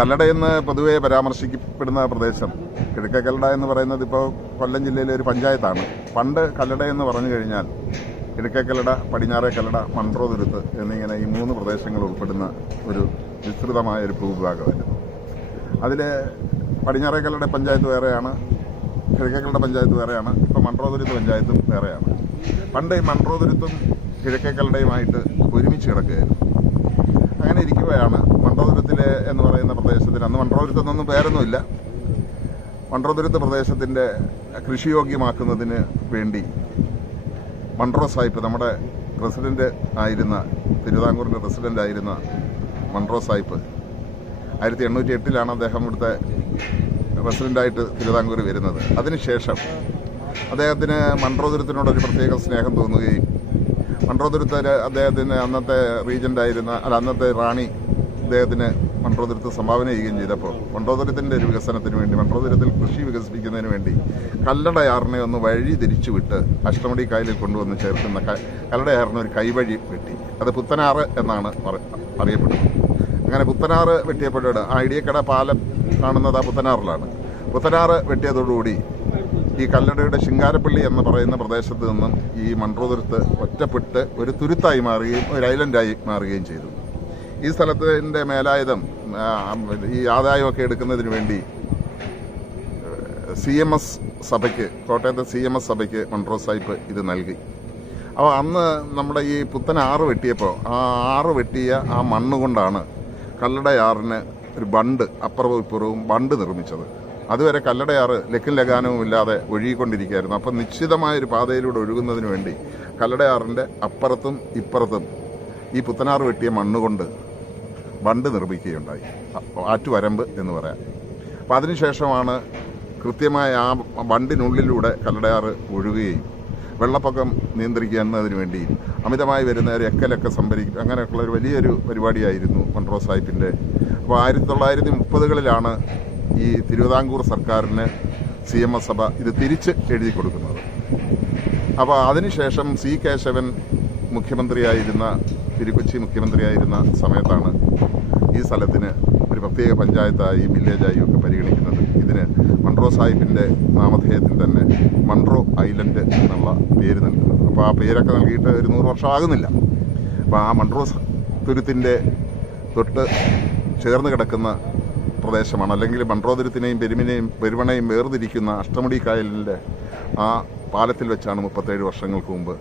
കല്ലടയെന്ന് പൊതുവെ പരാമർശിക്കപ്പെടുന്ന പ്രദേശം കിഴക്കേ കല്ലട എന്ന് പറയുന്നത് ഇപ്പോൾ കൊല്ലം ജില്ലയിലെ ഒരു പഞ്ചായത്താണ്. പണ്ട് കല്ലട എന്ന് പറഞ്ഞു കഴിഞ്ഞാൽ കിഴക്കേ കല്ലട, പടിഞ്ഞാറേ കല്ലട, മൺട്രോതുരുത്ത് എന്നിങ്ങനെ ഈ 3 പ്രദേശങ്ങൾ ഉൾപ്പെടുന്ന ഒരു വിസ്തൃതമായ ഒരു ഭൂവിഭാഗമായിരുന്നു. അതിൽ പടിഞ്ഞാറേ കല്ലട പഞ്ചായത്ത് വേറെയാണ്, കിഴക്കേ കല്ലട പഞ്ചായത്ത് വേറെയാണ്, ഇപ്പോൾ മൺട്രോതുരുത്ത് പഞ്ചായത്തും വേറെയാണ്. പണ്ട് ഈ മൺട്രോതുരുത്തും കിഴക്കേ കല്ലടയുമായിട്ട് ഒരുമിച്ച് കിടക്കുകയായിരുന്നു. അങ്ങനെ ഇരിക്കുകയാണ് മൺട്രോതുരുത്തിലെ എന്ന് പറയുന്ന പ്രദേശത്തിന്, അന്ന് മൺട്രോതുരുത്തൊന്നും പേരൊന്നുമില്ല, മൺട്രോതുരുത്ത് പ്രദേശത്തിൻ്റെ കൃഷിയോഗ്യമാക്കുന്നതിന് വേണ്ടി മൺട്രോ സാഹിബ്, നമ്മുടെ പ്രസിഡന്റ് ആയിരുന്ന, തിരുവിതാംകൂറിൻ്റെ പ്രസിഡന്റ് ആയിരുന്ന മൺട്രോ സാഹിബ് 1808 അദ്ദേഹം ഇവിടുത്തെ പ്രസിഡന്റായിട്ട് തിരുവിതാംകൂർ വരുന്നത്. അതിനുശേഷം അദ്ദേഹത്തിന് മൺട്രോതുരുത്തിനോടൊരു പ്രത്യേക സ്നേഹം തോന്നുകയും മൺട്രോതുരുത്ത് അദ്ദേഹത്തിന് അന്നത്തെ റാണി അദ്ദേഹത്തിന് മൺട്രോതുരുത്ത് സംഭാവന ചെയ്യുകയും ചെയ്തപ്പോൾ മൺട്രോതുരുത്തിൻ്റെ ഒരു വികസനത്തിന് വേണ്ടി, മൺട്രോതുരുത്തിൽ കൃഷി വികസിപ്പിക്കുന്നതിന് വേണ്ടി കല്ലടയാറിനെ ഒന്ന് വഴി തിരിച്ചുവിട്ട് അഷ്ടമുടി കായലിൽ കൊണ്ടുവന്ന് ചേർക്കുന്ന കല്ലടയാറിന് ഒരു കൈവഴി വെട്ടി. അത് പുത്തനാറ് എന്നാണ് അറിയപ്പെടുന്നത്. അങ്ങനെ പുത്തനാറ് വെട്ടിയപ്പോഴാണ് ആ ഇടിയക്കട പാലം കാണുന്നത് ആ പുത്തനാറിലാണ്. പുത്തനാറ് വെട്ടിയതോടുകൂടി ഈ കല്ലടയുടെ ശിങ്കാരപ്പള്ളി എന്ന് പറയുന്ന പ്രദേശത്ത് നിന്നും ഈ മൺട്രോതുരുത്ത് ഒറ്റപ്പെട്ട് ഒരു തുരുത്തായി മാറുകയും ഒരു ഐലൻഡായി മാറുകയും ചെയ്തു. ഈ സ്ഥലത്തിൻ്റെ മേലായുധം, ഈ ആദായമൊക്കെ എടുക്കുന്നതിന് വേണ്ടി CMS സഭയ്ക്ക്, കോട്ടയത്തെ CMS സഭയ്ക്ക് മൺട്രോ സാഹിബ് ഇത് നൽകി. അപ്പോൾ അന്ന് നമ്മുടെ ഈ പുത്തനാറ് വെട്ടിയപ്പോൾ ആ ആറ് വെട്ടിയ ആ മണ്ണുകൊണ്ടാണ് കല്ലടയാറിന് ഒരു ബണ്ട്, അപ്പുറവും ഇപ്പുറവും ബണ്ട് നിർമ്മിച്ചത്. അതുവരെ കല്ലടയാറ് ലക്കും ലഗാനവും ഇല്ലാതെ ഒഴുകിക്കൊണ്ടിരിക്കുകയായിരുന്നു. അപ്പം നിശ്ചിതമായൊരു പാതയിലൂടെ ഒഴുകുന്നതിന് വേണ്ടി കല്ലടയാറിൻ്റെ അപ്പുറത്തും ഇപ്പുറത്തും ഈ പുത്തനാറ് വെട്ടിയ മണ്ണുകൊണ്ട് ബണ്ട് നിർമ്മിക്കുകയുണ്ടായി, ആറ്റുവരമ്പ് എന്ന് പറയാം. അപ്പം അതിനുശേഷമാണ് കൃത്യമായ ആ ബണ്ടിനുള്ളിലൂടെ കല്ലടയാറ് ഒഴുകുകയും വെള്ളപ്പൊക്കം നിയന്ത്രിക്കുന്നതിന് വേണ്ടി അമിതമായി വരുന്ന ഒരു എക്കലൊക്കെ സംഭരിക്കും, അങ്ങനെയൊക്കെയുള്ള ഒരു വലിയൊരു പരിപാടിയായിരുന്നു മൺട്രോ സാഹിബിൻ്റെ. അപ്പോൾ 1930കളിലാണ് ഈ തിരുവിതാംകൂർ സർക്കാരിന് CMS സഭ ഇത് തിരിച്ച് എഴുതി കൊടുക്കുന്നത്. അപ്പോൾ അതിനുശേഷം C. കേശവൻ മുഖ്യമന്ത്രിയായിരുന്ന, തിരുക്കൊച്ചി മുഖ്യമന്ത്രിയായിരുന്ന സമയത്താണ് ഈ സ്ഥലത്തിന് ഒരു പ്രത്യേക പഞ്ചായത്തായി, വില്ലേജായി ഒക്കെ പരിഗണിക്കുന്നത്. ഇതിന് മൺട്രോ സാഹിബിൻ്റെ നാമധേയത്തിൽ തന്നെ മൺട്രോ ഐലൻഡ് എന്നുള്ള പേര് നൽകുന്നത്. അപ്പോൾ ആ പേരൊക്കെ നൽകിയിട്ട് ഒരു 100 വർഷം ആകുന്നില്ല. അപ്പോൾ ആ മൺട്രോ തുരുത്തിൻ്റെ തൊട്ട് ചേർന്ന് കിടക്കുന്ന പ്രദേശമാണ്, അല്ലെങ്കിൽ മൺട്രോതുരുത്തിനെയും പെരുമണയും വേർതിരിക്കുന്ന അഷ്ടമുടി കായലിൻ്റെ ആ പാലത്തിൽ വെച്ചാണ് 37 വർഷങ്ങൾക്ക് മുമ്പ്